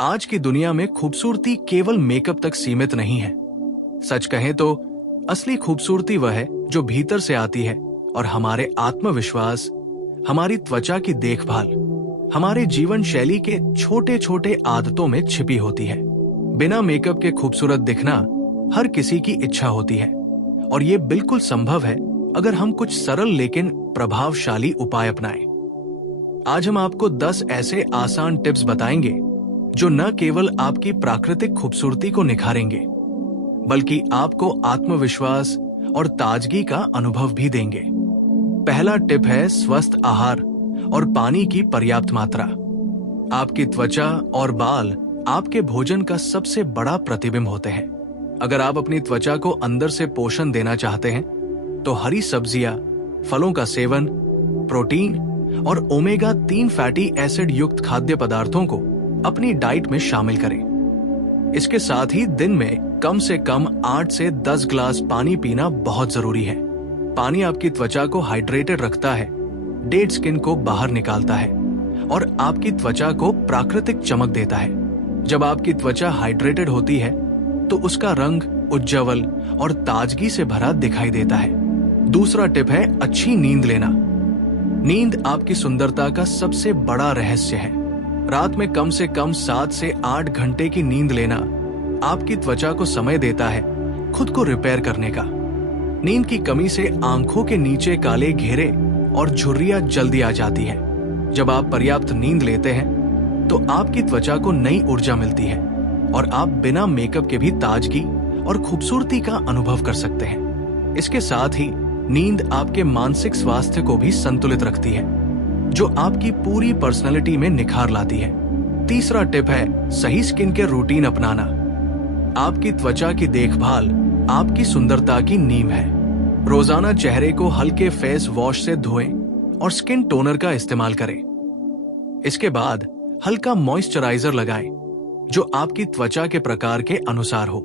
आज की दुनिया में खूबसूरती केवल मेकअप तक सीमित नहीं है। सच कहें तो असली खूबसूरती वह है जो भीतर से आती है और हमारे आत्मविश्वास, हमारी त्वचा की देखभाल, हमारे जीवन शैली के छोटे छोटे आदतों में छिपी होती है। बिना मेकअप के खूबसूरत दिखना हर किसी की इच्छा होती है और ये बिल्कुल संभव है अगर हम कुछ सरल लेकिन प्रभावशाली उपाय अपनाएं। आज हम आपको 10 ऐसे आसान टिप्स बताएंगे जो न केवल आपकी प्राकृतिक खूबसूरती को निखारेंगे बल्कि आपको आत्मविश्वास और ताजगी का अनुभव भी देंगे। पहला टिप है स्वस्थ आहार और पानी की पर्याप्त मात्रा। आपकी त्वचा और बाल आपके भोजन का सबसे बड़ा प्रतिबिंब होते हैं। अगर आप अपनी त्वचा को अंदर से पोषण देना चाहते हैं तो हरी सब्जियां, फलों का सेवन, प्रोटीन और ओमेगा 3 फैटी एसिड युक्त खाद्य पदार्थों को अपनी डाइट में शामिल करें। इसके साथ ही दिन में कम से कम 8 से 10 ग्लास पानी पीना बहुत जरूरी है। पानी आपकी त्वचा को हाइड्रेटेड रखता है, डेड स्किन को बाहर निकालता है और आपकी त्वचा को प्राकृतिक चमक देता है। जब आपकी त्वचा हाइड्रेटेड होती है तो उसका रंग उज्ज्वल और ताजगी से भरा दिखाई देता है। दूसरा टिप है अच्छी नींद लेना। नींद आपकी सुंदरता का सबसे बड़ा रहस्य है। रात में कम से कम 7 से 8 घंटे की नींद लेना आपकी त्वचा को समय देता है खुद को रिपेयर करने का। नींद की कमी से आंखों के नीचे काले घेरे और झुर्रियां जल्दी आ जाती है। जब आप पर्याप्त नींद लेते हैं तो आपकी त्वचा को नई ऊर्जा मिलती है और आप बिना मेकअप के भी ताजगी और खूबसूरती का अनुभव कर सकते हैं। इसके साथ ही नींद आपके मानसिक स्वास्थ्य को भी संतुलित रखती है, जो आपकी पूरी पर्सनैलिटी में निखार लाती है। तीसरा टिप है सही स्किन केयर रूटीन अपनाना। आपकी त्वचा की देखभाल आपकी सुंदरता की नींव है। रोजाना चेहरे को हल्के फेस वॉश से धोएं और स्किन टोनर का इस्तेमाल करें। इसके बाद हल्का मॉइस्चराइजर लगाएं जो आपकी त्वचा के प्रकार के अनुसार हो।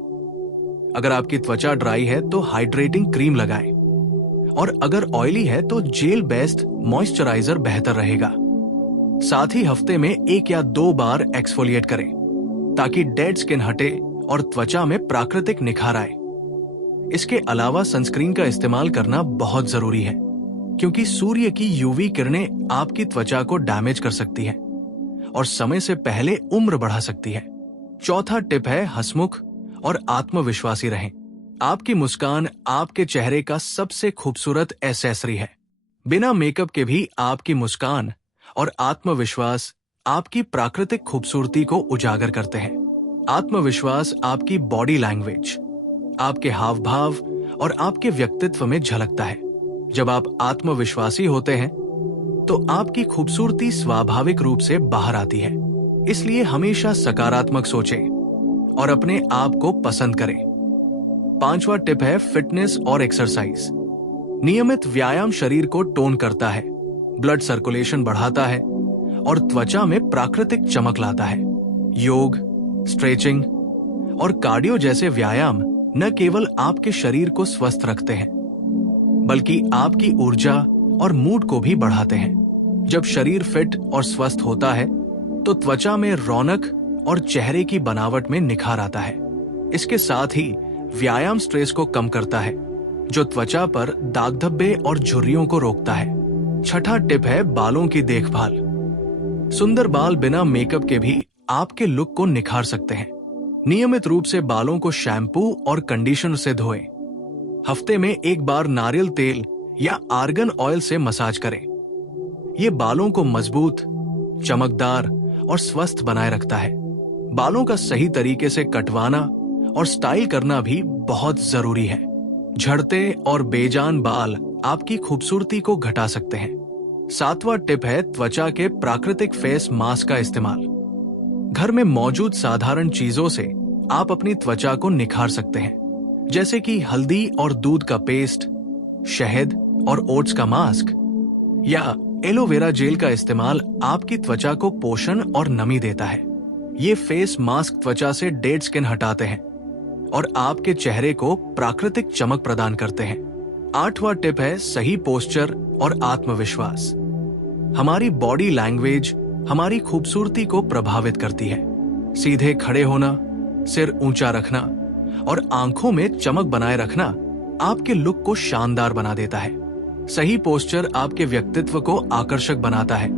अगर आपकी त्वचा ड्राई है तो हाइड्रेटिंग क्रीम लगाएं और अगर ऑयली है तो जेल बेस्ड मॉइस्चराइजर बेहतर रहेगा। साथ ही हफ्ते में 1 या 2 बार एक्सफोलिएट करें ताकि डेड स्किन हटे और त्वचा में प्राकृतिक निखार आए। इसके अलावा सनस्क्रीन का इस्तेमाल करना बहुत जरूरी है क्योंकि सूर्य की यूवी किरणें आपकी त्वचा को डैमेज कर सकती हैं और समय से पहले उम्र बढ़ा सकती है। चौथा टिप है हंसमुख और आत्मविश्वासी रहें। आपकी मुस्कान आपके चेहरे का सबसे खूबसूरत एक्सेसरी है। बिना मेकअप के भी आपकी मुस्कान और आत्मविश्वास आपकी प्राकृतिक खूबसूरती को उजागर करते हैं। आत्मविश्वास आपकी बॉडी लैंग्वेज, आपके हाव भाव और आपके व्यक्तित्व में झलकता है। जब आप आत्मविश्वासी होते हैं तो आपकी खूबसूरती स्वाभाविक रूप से बाहर आती है। इसलिए हमेशा सकारात्मक सोचें और अपने आप को पसंद करें। पांचवा टिप है फिटनेस और एक्सरसाइज। नियमित व्यायाम शरीर को टोन करता है, ब्लड सर्कुलेशन बढ़ाता है और त्वचा में प्राकृतिक चमक लाता है। योग, स्ट्रेचिंग और कार्डियो जैसे व्यायाम न केवल आपके शरीर को स्वस्थ रखते हैं बल्कि आपकी ऊर्जा और मूड को भी बढ़ाते हैं। जब शरीर फिट और स्वस्थ होता है तो त्वचा में रौनक और चेहरे की बनावट में निखार आता है। इसके साथ ही व्यायाम स्ट्रेस को कम करता है जो त्वचा पर दाग धब्बे और झुर्रियों को रोकता है। छठा टिप है बालों की देखभाल। सुंदर बाल बिना मेकअप के भी आपके लुक को निखार सकते हैं। नियमित रूप से बालों को शैम्पू और कंडीशनर से धोएं। हफ्ते में 1 बार नारियल तेल या आर्गन ऑयल से मसाज करें। ये बालों को मजबूत, चमकदार और स्वस्थ बनाए रखता है। बालों का सही तरीके से कटवाना और स्टाइल करना भी बहुत जरूरी है। झड़ते और बेजान बाल आपकी खूबसूरती को घटा सकते हैं। 7वां टिप है त्वचा के प्राकृतिक फेस मास्क का इस्तेमाल। घर में मौजूद साधारण चीजों से आप अपनी त्वचा को निखार सकते हैं, जैसे कि हल्दी और दूध का पेस्ट, शहद और ओट्स का मास्क या एलोवेरा जेल का इस्तेमाल आपकी त्वचा को पोषण और नमी देता है। ये फेस मास्क त्वचा से डेड स्किन हटाते हैं और आपके चेहरे को प्राकृतिक चमक प्रदान करते हैं। 8वां टिप है सही पोस्चर और आत्मविश्वास। हमारी बॉडी लैंग्वेज हमारी खूबसूरती को प्रभावित करती है। सीधे खड़े होना, सिर ऊंचा रखना और आंखों में चमक बनाए रखना आपके लुक को शानदार बना देता है। सही पोस्चर आपके व्यक्तित्व को आकर्षक बनाता है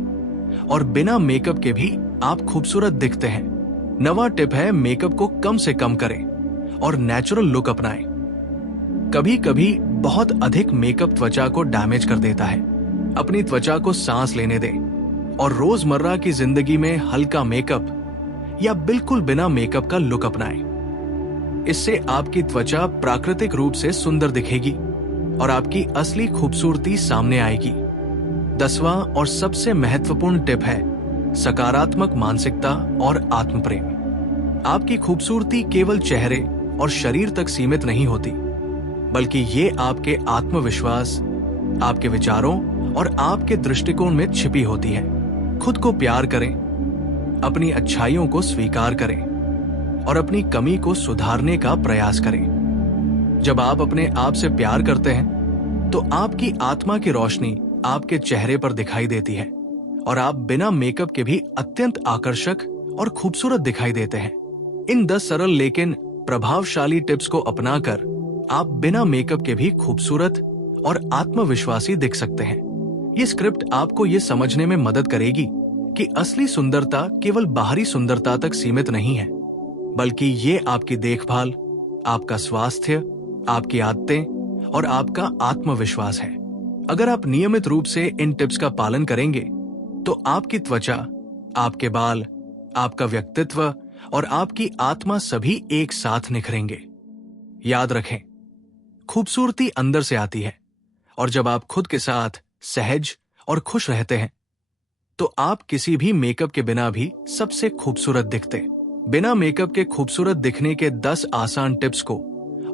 और बिना मेकअप के भी आप खूबसूरत दिखते हैं। नवा टिप है, मेकअप को कम से कम करें और नेचुरल लुक अपनाएं। कभी कभी बहुत अधिक मेकअप त्वचा को डैमेज कर देता है। अपनी त्वचा को सांस लेने दें और रोजमर्रा की जिंदगी में हल्का मेकअप या बिल्कुल बिना मेकअप का लुक अपनाएं। इससे आपकी त्वचा प्राकृतिक रूप से सुंदर दिखेगी और आपकी असली खूबसूरती सामने आएगी। 10वां और सबसे महत्वपूर्ण टिप है सकारात्मक मानसिकता और आत्मप्रेम। आपकी खूबसूरती केवल चेहरे और शरीर तक सीमित नहीं होती, बल्कि ये आपके आत्मविश्वास, आपके विचारों और आपके दृष्टिकोण में छिपी होती है। खुद को प्यार करें, अपनी अच्छाइयों को स्वीकार करें और अपनी कमी को सुधारने का प्रयास करें। जब आप अपने आप से प्यार करते हैं तो आपकी आत्मा की रोशनी आपके चेहरे पर दिखाई देती है और आप बिना मेकअप के भी अत्यंत आकर्षक और खूबसूरत दिखाई देते हैं। इन 10 सरल लेकिन प्रभावशाली टिप्स को अपनाकर आप बिना मेकअप के भी खूबसूरत और आत्मविश्वासी दिख सकते हैं। ये स्क्रिप्ट आपको ये समझने में मदद करेगी कि असली सुंदरता केवल बाहरी सुंदरता तक सीमित नहीं है, बल्कि ये आपकी देखभाल, आपका स्वास्थ्य, आपकी आदतें और आपका आत्मविश्वास है। अगर आप नियमित रूप से इन टिप्स का पालन करेंगे तो आपकी त्वचा, आपके बाल, आपका व्यक्तित्व और आपकी आत्मा सभी एक साथ निखरेंगे। याद रखें, खूबसूरती अंदर से आती है और जब आप खुद के साथ सहज और खुश रहते हैं तो आप किसी भी मेकअप के बिना भी सबसे खूबसूरत दिखते। बिना मेकअप के खूबसूरत दिखने के 10 आसान टिप्स को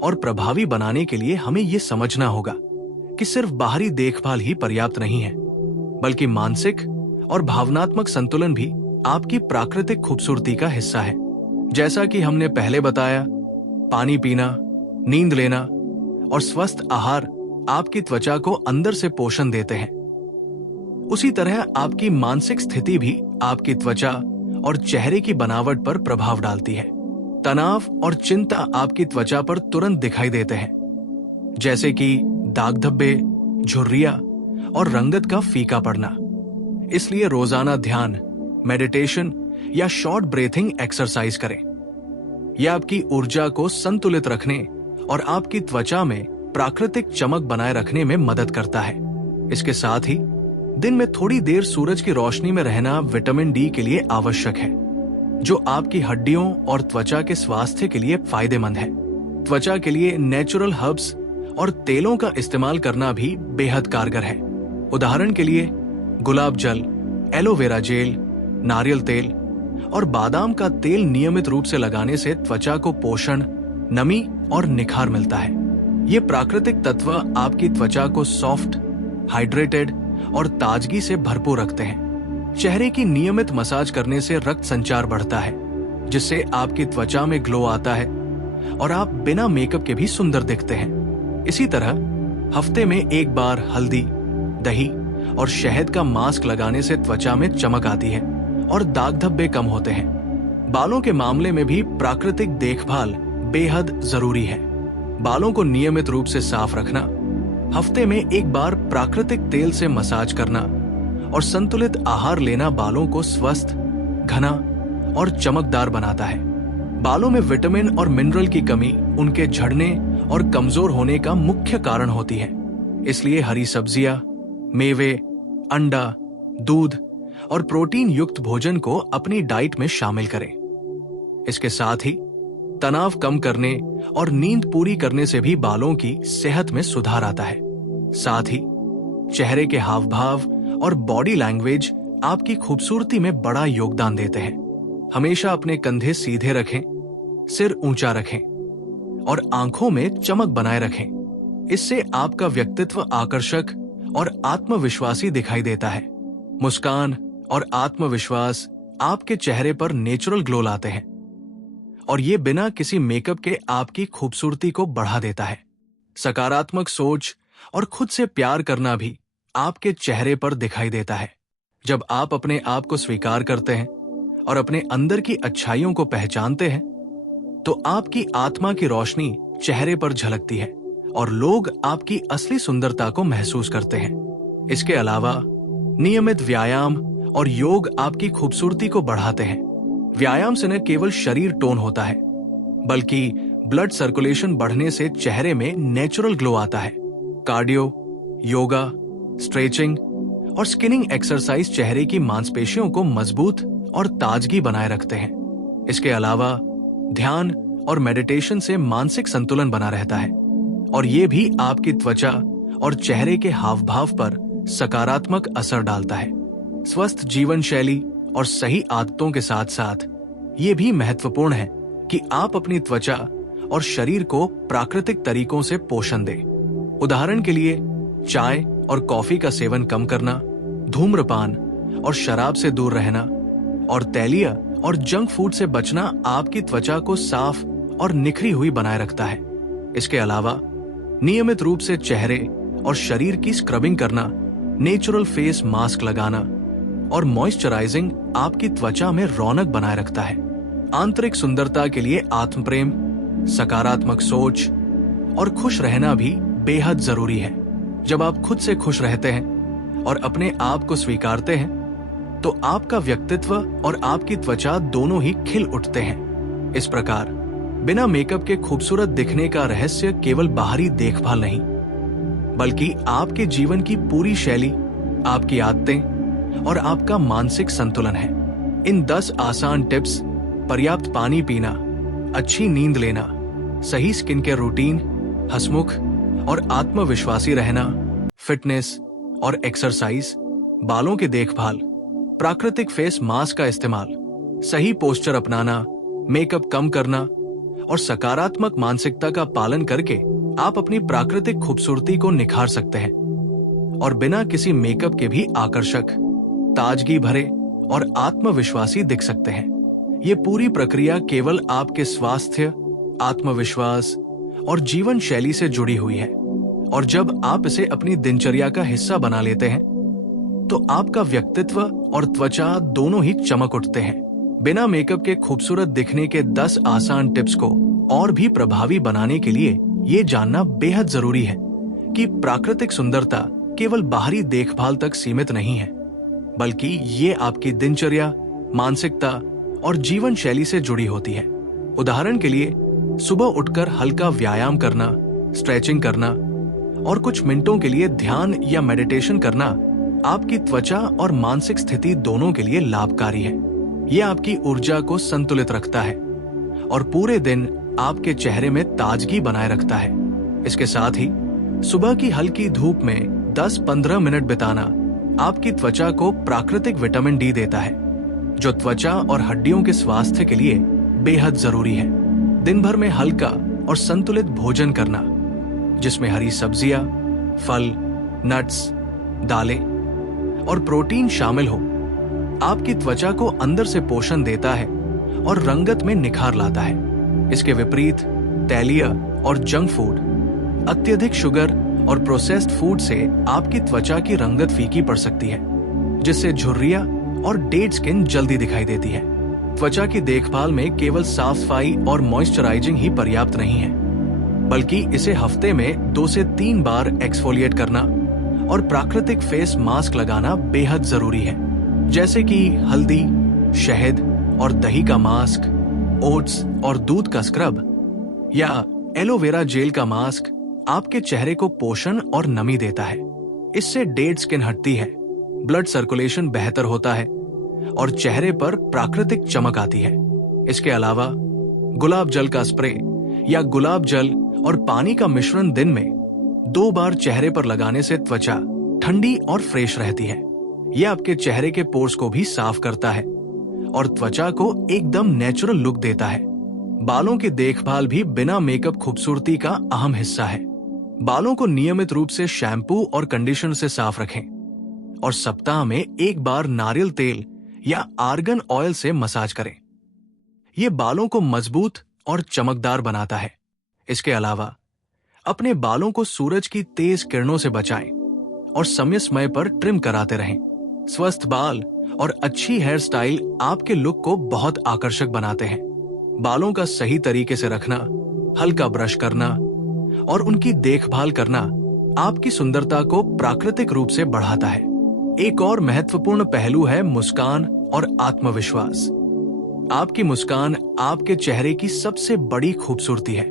और प्रभावी बनाने के लिए हमें यह समझना होगा कि सिर्फ बाहरी देखभाल ही पर्याप्त नहीं है, बल्कि मानसिक और भावनात्मक संतुलन भी आपकी प्राकृतिक खूबसूरती का हिस्सा है। जैसा कि हमने पहले बताया, पानी पीना, नींद लेना और स्वस्थ आहार आपकी त्वचा को अंदर से पोषण देते हैं। उसी तरह आपकी मानसिक स्थिति भी आपकी त्वचा और चेहरे की बनावट पर प्रभाव डालती है। तनाव और चिंता आपकी त्वचा पर तुरंत दिखाई देते हैं, जैसे कि दाग धब्बे, झुर्रियां और रंगत का फीका पड़ना। इसलिए रोजाना ध्यान, मेडिटेशन या शॉर्ट ब्रीथिंग एक्सरसाइज करें। यह आपकी ऊर्जा को संतुलित रखने और आपकी त्वचा में प्राकृतिक चमक बनाए रखने में मदद करता है। इसके साथ ही दिन में थोड़ी देर सूरज की रोशनी में रहना विटामिन डी के लिए आवश्यक है, जो आपकी हड्डियों और त्वचा के स्वास्थ्य के लिए फायदेमंद है। त्वचा के लिए नेचुरल हर्ब्स और तेलों का इस्तेमाल करना भी बेहद कारगर है। उदाहरण के लिए गुलाब जल, एलोवेरा जेल, नारियल तेल और बादाम का तेल नियमित रूप से लगाने से त्वचा को पोषण, नमी और निखार मिलता है। ये प्राकृतिक तत्व आपकी त्वचा को सॉफ्ट, हाइड्रेटेड और ताजगी से भरपूर रखते हैं। चेहरे की नियमित मसाज करने से रक्त संचार बढ़ता है, जिससे आपकी त्वचा में ग्लो आता है और आप बिना मेकअप के भी सुंदर दिखते हैं। इसी तरह हफ्ते में एक बार हल्दी, दही और शहद का मास्क लगाने से त्वचा में चमक आती है और दाग धब्बे कम होते हैं। बालों के मामले में भी प्राकृतिक देखभाल बेहद जरूरी है। बालों को नियमित रूप से साफ रखना, हफ्ते में एक बार प्राकृतिक तेल से मसाज करना और संतुलित आहार लेना बालों को स्वस्थ, घना और चमकदार बनाता है। बालों में विटामिन और मिनरल की कमी उनके झड़ने और कमजोर होने का मुख्य कारण होती है। इसलिए हरी सब्जियां, मेवे, अंडा, दूध और प्रोटीन युक्त भोजन को अपनी डाइट में शामिल करें। इसके साथ ही तनाव कम करने और नींद पूरी करने से भी बालों की सेहत में सुधार आता है। साथ ही चेहरे के हाव भाव और बॉडी लैंग्वेज आपकी खूबसूरती में बड़ा योगदान देते हैं। हमेशा अपने कंधे सीधे रखें, सिर ऊंचा रखें और आंखों में चमक बनाए रखें। इससे आपका व्यक्तित्व आकर्षक और आत्मविश्वासी दिखाई देता है। मुस्कान और आत्मविश्वास आपके चेहरे पर नेचुरल ग्लो लाते हैं और ये बिना किसी मेकअप के आपकी खूबसूरती को बढ़ा देता है। सकारात्मक सोच और खुद से प्यार करना भी आपके चेहरे पर दिखाई देता है। जब आप अपने आप को स्वीकार करते हैं और अपने अंदर की अच्छाइयों को पहचानते हैं, तो आपकी आत्मा की रोशनी चेहरे पर झलकती है और लोग आपकी असली सुंदरता को महसूस करते हैं। इसके अलावा नियमित व्यायाम और योग आपकी खूबसूरती को बढ़ाते हैं। व्यायाम से न केवल शरीर टोन होता है, बल्कि ब्लड सर्कुलेशन बढ़ने से चेहरे में नेचुरल ग्लो आता है। कार्डियो, योगा, स्ट्रेचिंग और स्किनिंग एक्सरसाइज चेहरे की मांसपेशियों को मजबूत और ताजगी बनाए रखते हैं। इसके अलावा ध्यान और मेडिटेशन से मानसिक संतुलन बना रहता है और ये भी आपकी त्वचा और चेहरे के हाव भाव पर सकारात्मक असर डालता है। स्वस्थ जीवन शैली और सही आदतों के साथ साथ ये भी महत्वपूर्ण है कि आप अपनी त्वचा और शरीर को प्राकृतिक तरीकों से पोषण दें। उदाहरण के लिए चाय और कॉफी का सेवन कम करना, धूम्रपान और शराब से दूर रहना और तैलीय और जंक फूड से बचना आपकी त्वचा को साफ और निखरी हुई बनाए रखता है। इसके अलावा नियमित रूप से चेहरे और शरीर की स्क्रबिंग करना, नेचुरल फेस मास्क लगाना और मॉइस्चराइजिंग आपकी त्वचा में रौनक बनाए रखता है। आंतरिक सुंदरता के लिए आत्मप्रेम, सकारात्मक सोच और खुश रहना भी बेहद जरूरी है। जब आप खुद से खुश रहते हैं और अपने आप को स्वीकारते हैं, तो आपका व्यक्तित्व और आपकी त्वचा दोनों ही खिल उठते हैं। इस प्रकार बिना मेकअप के खूबसूरत दिखने का रहस्य केवल बाहरी देखभाल नहीं, बल्कि आपके जीवन की पूरी शैली, आपकी आदतें और आपका मानसिक संतुलन है। इन 10 आसान टिप्स, पर्याप्त पानी पीना, अच्छी नींद लेना, सही स्किन केयर रूटीन, हंसमुख और आत्मविश्वासी रहना, फिटनेस और एक्सरसाइज, बालों की देखभाल, प्राकृतिक फेस मास्क का इस्तेमाल, सही पोस्चर अपनाना, मेकअप कम करना और सकारात्मक मानसिकता का पालन करके आप अपनी प्राकृतिक खूबसूरती को निखार सकते हैं और बिना किसी मेकअप के भी आकर्षक, ताजगी भरे और आत्मविश्वासी दिख सकते हैं। ये पूरी प्रक्रिया केवल आपके स्वास्थ्य, आत्मविश्वास और जीवन शैली से जुड़ी हुई है और जब आप इसे अपनी दिनचर्या का हिस्सा बना लेते हैं, तो आपका व्यक्तित्व और त्वचा दोनों ही चमक उठते हैं। बिना मेकअप के खूबसूरत दिखने के 10 आसान टिप्स को और भी प्रभावी बनाने के लिए ये जानना बेहद जरूरी है कि प्राकृतिक सुंदरता केवल बाहरी देखभाल तक सीमित नहीं है, बल्कि ये आपकी दिनचर्या, मानसिकता और जीवन शैली से जुड़ी होती है। उदाहरण के लिए सुबह उठकर हल्का व्यायाम करना, स्ट्रेचिंग करना और कुछ मिनटों के लिए ध्यान या मेडिटेशन करना आपकी त्वचा और मानसिक स्थिति दोनों के लिए लाभकारी है। यह आपकी ऊर्जा को संतुलित रखता है और पूरे दिन आपके चेहरे में ताजगी बनाए रखता है। इसके साथ ही सुबह की हल्की धूप में 10-15 मिनट बिताना आपकी त्वचा को प्राकृतिक विटामिन डी देता है, जो त्वचा और हड्डियों के स्वास्थ्य के लिए बेहद जरूरी है। दिन भर में हल्का और संतुलित भोजन करना, जिसमें हरी सब्जियां, फल, नट्स, दालें और प्रोटीन शामिल हो, आपकी त्वचा को अंदर से पोषण देता है और रंगत में निखार लाता है। इसके विपरीत तैलीय और जंक फूड, अत्यधिक शुगर और प्रोसेस्ड फूड से आपकी त्वचा की रंगत फीकी पड़ सकती है, जिससे झुर्रियां और डेड स्किन जल्दी दिखाई देती है। त्वचा की देखभाल में केवल साफ सफाई और मॉइस्चराइजिंग ही पर्याप्त नहीं है, बल्कि इसे हफ्ते में 2 से 3 बार एक्सफोलिएट करना और प्राकृतिक फेस मास्क लगाना बेहद जरूरी है, जैसे कि हल्दी, शहद और दही का मास्क, ओट्स और दूध का स्क्रब या एलोवेरा जेल का मास्क आपके चेहरे को पोषण और नमी देता है। इससे डेड स्किन हटती है, ब्लड सर्कुलेशन बेहतर होता है और चेहरे पर प्राकृतिक चमक आती है। इसके अलावा गुलाब जल का स्प्रे या गुलाब जल और पानी का मिश्रण दिन में 2 बार चेहरे पर लगाने से त्वचा ठंडी और फ्रेश रहती है। यह आपके चेहरे के पोर्स को भी साफ करता है और त्वचा को एकदम नेचुरल लुक देता है। बालों की देखभाल भी बिना मेकअप खूबसूरती का अहम हिस्सा है। बालों को नियमित रूप से शैम्पू और कंडीशनर से साफ रखें और सप्ताह में 1 बार नारियल तेल या आर्गन ऑयल से मसाज करें। यह बालों को मजबूत और चमकदार बनाता है। इसके अलावा अपने बालों को सूरज की तेज किरणों से बचाएं और समय समय पर ट्रिम कराते रहें। स्वस्थ बाल और अच्छी हेयर स्टाइल आपके लुक को बहुत आकर्षक बनाते हैं। बालों का सही तरीके से रखना, हल्का ब्रश करना और उनकी देखभाल करना आपकी सुंदरता को प्राकृतिक रूप से बढ़ाता है। एक और महत्वपूर्ण पहलू है मुस्कान और आत्मविश्वास। आपकी मुस्कान आपके चेहरे की सबसे बड़ी खूबसूरती है।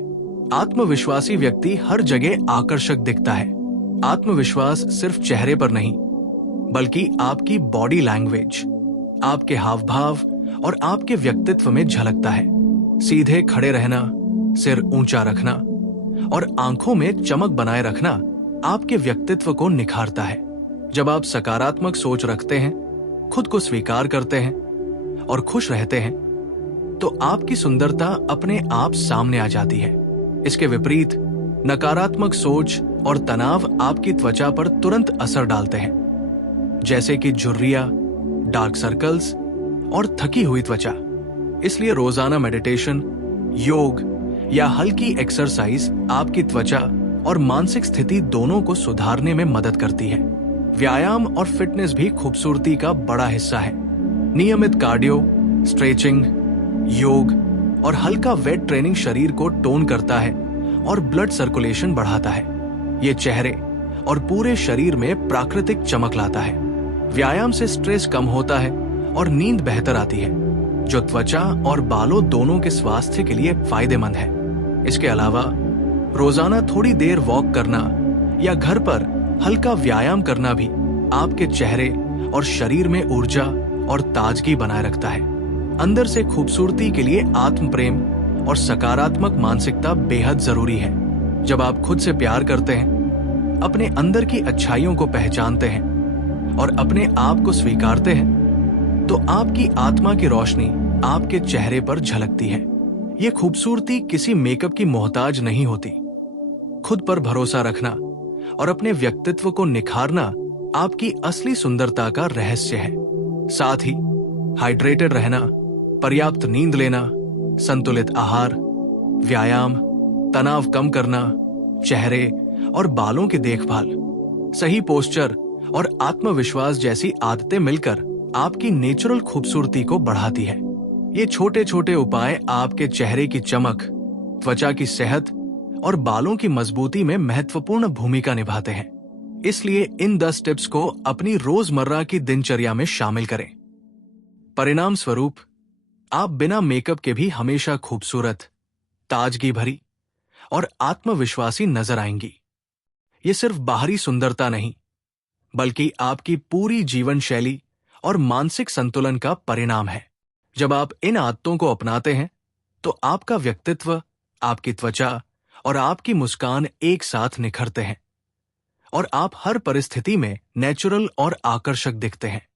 आत्मविश्वासी व्यक्ति हर जगह आकर्षक दिखता है। आत्मविश्वास सिर्फ चेहरे पर नहीं, बल्कि आपकी बॉडी लैंग्वेज, आपके हाव भाव और आपके व्यक्तित्व में झलकता है। सीधे खड़े रहना, सिर ऊंचा रखना और आंखों में चमक बनाए रखना आपके व्यक्तित्व को निखारता है। जब आप सकारात्मक सोच रखते हैं, खुद को स्वीकार करते हैं और खुश रहते हैं, तो आपकी सुंदरता अपने आप सामने आ जाती है। इसके विपरीत नकारात्मक सोच और तनाव आपकी त्वचा पर तुरंत असर डालते हैं, जैसे कि झुर्रियां, डार्क सर्कल्स और थकी हुई त्वचा। इसलिए रोजाना मेडिटेशन, योग या हल्की एक्सरसाइज आपकी त्वचा और मानसिक स्थिति दोनों को सुधारने में मदद करती है। व्यायाम और फिटनेस भी खूबसूरती का बड़ा हिस्सा है। नियमित कार्डियो, स्ट्रेचिंग, योग और हल्का वेट ट्रेनिंग शरीर को टोन करता है और ब्लड सर्कुलेशन बढ़ाता है। ये चेहरे और पूरे शरीर में प्राकृतिक चमक लाता है। व्यायाम से स्ट्रेस कम होता है और नींद बेहतर आती है, जो त्वचा और बालों दोनों के स्वास्थ्य के लिए फायदेमंद है। इसके अलावा रोजाना थोड़ी देर वॉक करना या घर पर हल्का व्यायाम करना भी आपके चेहरे और शरीर में ऊर्जा और ताजगी बनाए रखता है। अंदर से खूबसूरती के लिए आत्म प्रेम और सकारात्मक मानसिकता बेहद जरूरी है। जब आप खुद से प्यार करते हैं, अपने अंदर की अच्छाइयों को पहचानते हैं और अपने आप को स्वीकारते हैं, तो आपकी आत्मा की रोशनी आपके चेहरे पर झलकती है। ये खूबसूरती किसी मेकअप की मोहताज नहीं होती। खुद पर भरोसा रखना और अपने व्यक्तित्व को निखारना आपकी असली सुंदरता का रहस्य है। साथ ही हाइड्रेटेड रहना, पर्याप्त नींद लेना, संतुलित आहार, व्यायाम, तनाव कम करना, चेहरे और बालों की देखभाल, सही पोस्चर और आत्मविश्वास जैसी आदतें मिलकर आपकी नेचुरल खूबसूरती को बढ़ाती है। ये छोटे छोटे उपाय आपके चेहरे की चमक, त्वचा की सेहत और बालों की मजबूती में महत्वपूर्ण भूमिका निभाते हैं। इसलिए इन 10 टिप्स को अपनी रोजमर्रा की दिनचर्या में शामिल करें। परिणाम स्वरूप आप बिना मेकअप के भी हमेशा खूबसूरत, ताजगी भरी और आत्मविश्वासी नजर आएंगी। ये सिर्फ बाहरी सुंदरता नहीं, बल्कि आपकी पूरी जीवन शैली और मानसिक संतुलन का परिणाम है। जब आप इन आदतों को अपनाते हैं, तो आपका व्यक्तित्व, आपकी त्वचा और आपकी मुस्कान एक साथ निखरते हैं और आप हर परिस्थिति में नेचुरल और आकर्षक दिखते हैं।